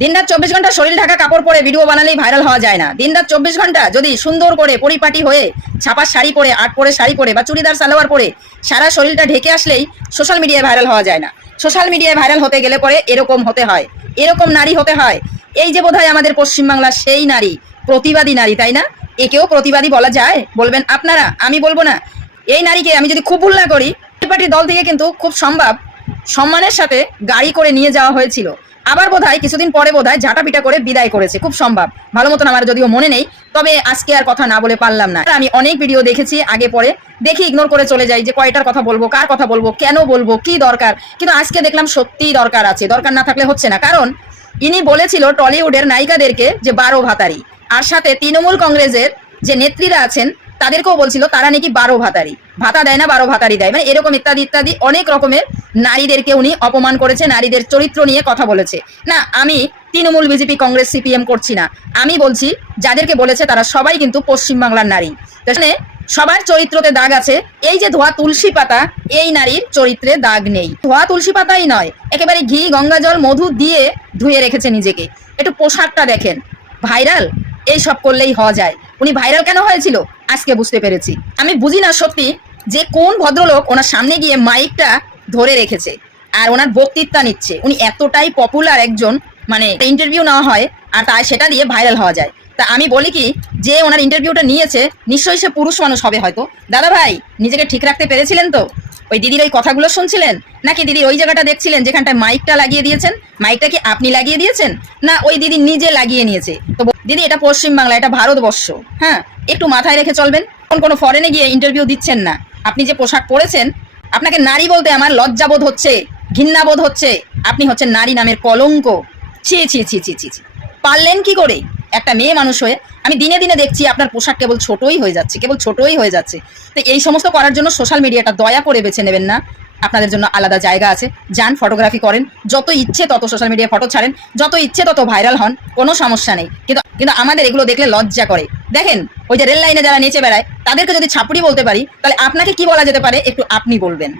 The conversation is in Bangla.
দিনরাত 24 ঘন্টা শরীর ঢাকা কাপড় পরে ভিডিও বানালেই ভাইরাল হওয়া যায় না। দিনরাত 24 ঘন্টা যদি সুন্দর করে পরিপাটি হয়ে ছাপা শাড়ি পরে, আট পরে শাড়ি পরে বা চুড়িদার সালোয়ার পরে সারা শরীরটা ঢেকে আসলেই সোশ্যাল মিডিয়ায় ভাইরাল হওয়া যায় না। সোশ্যাল মিডিয়ায় ভাইরাল হতে গেলে পরে এরকম হতে হয়, এরকম নারী হতে হয়। এই যে বোধহয় আমাদের পশ্চিমবাংলার সেই নারী, প্রতিবাদী নারী, তাই না? একেও প্রতিবাদী বলা যায়? বলবেন আপনারা, আমি বলবো না। এই নারীকে আমি যদি খুব ভুল না করি, পার্টির দল থেকে কিন্তু খুব সম্মানের সাথে গাড়ি করে নিয়ে যাওয়া হয়েছিল। আবার বোধহয় কিছুদিন পরে বোধহয় ঝাঁটাপিটা করে বিদায় করেছে, খুব সম্ভব। ভালো মতন আমার যদিও মনে নেই, তবে আজকে আর কথা না বলে পারলাম না। আমি অনেক ভিডিও দেখেছি, আগে পরে দেখি ইগনোর করে চলে যাই যে কয়টার কথা বলবো, কার কথা বলবো, কেন বলবো, কি দরকার। কিন্তু আজকে দেখলাম সত্যিই দরকার আছে, দরকার না থাকলে হচ্ছে না। কারণ ইনি বলেছিল টলিউডের নায়িকাদেরকে যে 12 ভাতারি, আর সাথে তৃণমূল কংগ্রেসের যে নেত্রীরা আছেন তাদেরকেও বলছিল তারা নাকি 12 ভাতারি, ভাতা দেয় না 12 ভাতারি দেয়, মানে এরকম ইত্যাদি ইত্যাদি অনেক রকমের নারীদেরকে উনি অপমান করেছে, নারীদের চরিত্র নিয়ে কথা বলেছে। না, আমি তৃণমূল, বিজেপি, কংগ্রেস, সিপিএম করছি না। আমি বলছি যাদেরকে বলেছে তারা সবাই কিন্তু পশ্চিমবাংলার নারী। তাহলে সবার চরিত্রতে দাগ আছে। এই যে ধোয়া তুলসী পাতা, এই নারীর চরিত্রে দাগ নেই। ধোয়া তুলসী পাতাই নয়, একেবারে ঘি, গঙ্গা জল, মধু দিয়ে ধুয়ে রেখেছে নিজেকে। একটু পোশাকটা দেখেন, ভাইরাল এই সব করলেই হওয়া যায়। উনি ভাইরাল কেন হয়েছিল আজকে বুঝতে পেরেছি। আমি বুঝি না সত্যি যে কোন ভদ্রলোক ওনার সামনে গিয়ে মাইকটা ধরে রেখেছে আর ওনার বক্তৃতা নিচ্ছে। উনি এতটাই পপুলার একজন, মানে ইন্টারভিউ নেওয়া হয় আর তাই সেটা দিয়ে ভাইরাল হওয়া যায়। তা আমি বলি কি, যে ওনার ইন্টারভিউটা নিয়েছে নিশ্চয়ই সে পুরুষ মানুষ হবে হয়তো। দাদা ভাই, নিজেকে ঠিক রাখতে পেরেছিলেন তো? ওই দিদির ওই কথাগুলো শুনছিলেন নাকি দিদি ওই জায়গাটা দেখছিলেন যেখানটায় মাইকটা লাগিয়ে দিয়েছেন? মাইকটা কি আপনি লাগিয়ে দিয়েছেন না ওই দিদি নিজে লাগিয়ে নিয়েছে? তো দিদি, এটা পশ্চিমবাংলা, এটা ভারতবর্ষ, হ্যাঁ, একটু মাথায় রেখে চলবেন। কোনো ফরেনে গিয়ে ইন্টারভিউ দিচ্ছেন না। আপনি যে পোশাক পরেছেন, আপনাকে নারী বলতে আমার লজ্জাবোধ হচ্ছে, ঘৃণাবোধ হচ্ছে। আপনি হচ্ছেন নারী নামের কলঙ্ক। ছি ছি ছি ছি ছি ছি। পারলেন কি করে একটা মেয়ে মানুষ হয়ে? আমি দিনে দিনে দেখছি আপনার পোশাক কেবল ছোটই হয়ে যাচ্ছে, কেবল ছোটই হয়ে যাচ্ছে। তো এই সমস্ত করার জন্য সোশ্যাল মিডিয়াটা দয়া করে বেছে নেবেন না। আপনাদের জন্য আলাদা জায়গা আছে, যান ফটোগ্রাফি করেন, যত ইচ্ছে তত সোশ্যাল মিডিয়ায় ফটো ছাড়েন, যত ইচ্ছে তত ভাইরাল হন, কোনো সমস্যা নেই। কিন্তু আমাদের এগুলো দেখলে লজ্জা করে। দেখেন, ওই যে রেল লাইনে যারা নেচে বেড়ায় তাদেরকে যদি ছাপুরি বলতে পারি, তাহলে আপনাকে কি বলা যেতে পারে একটু আপনি বলবেন।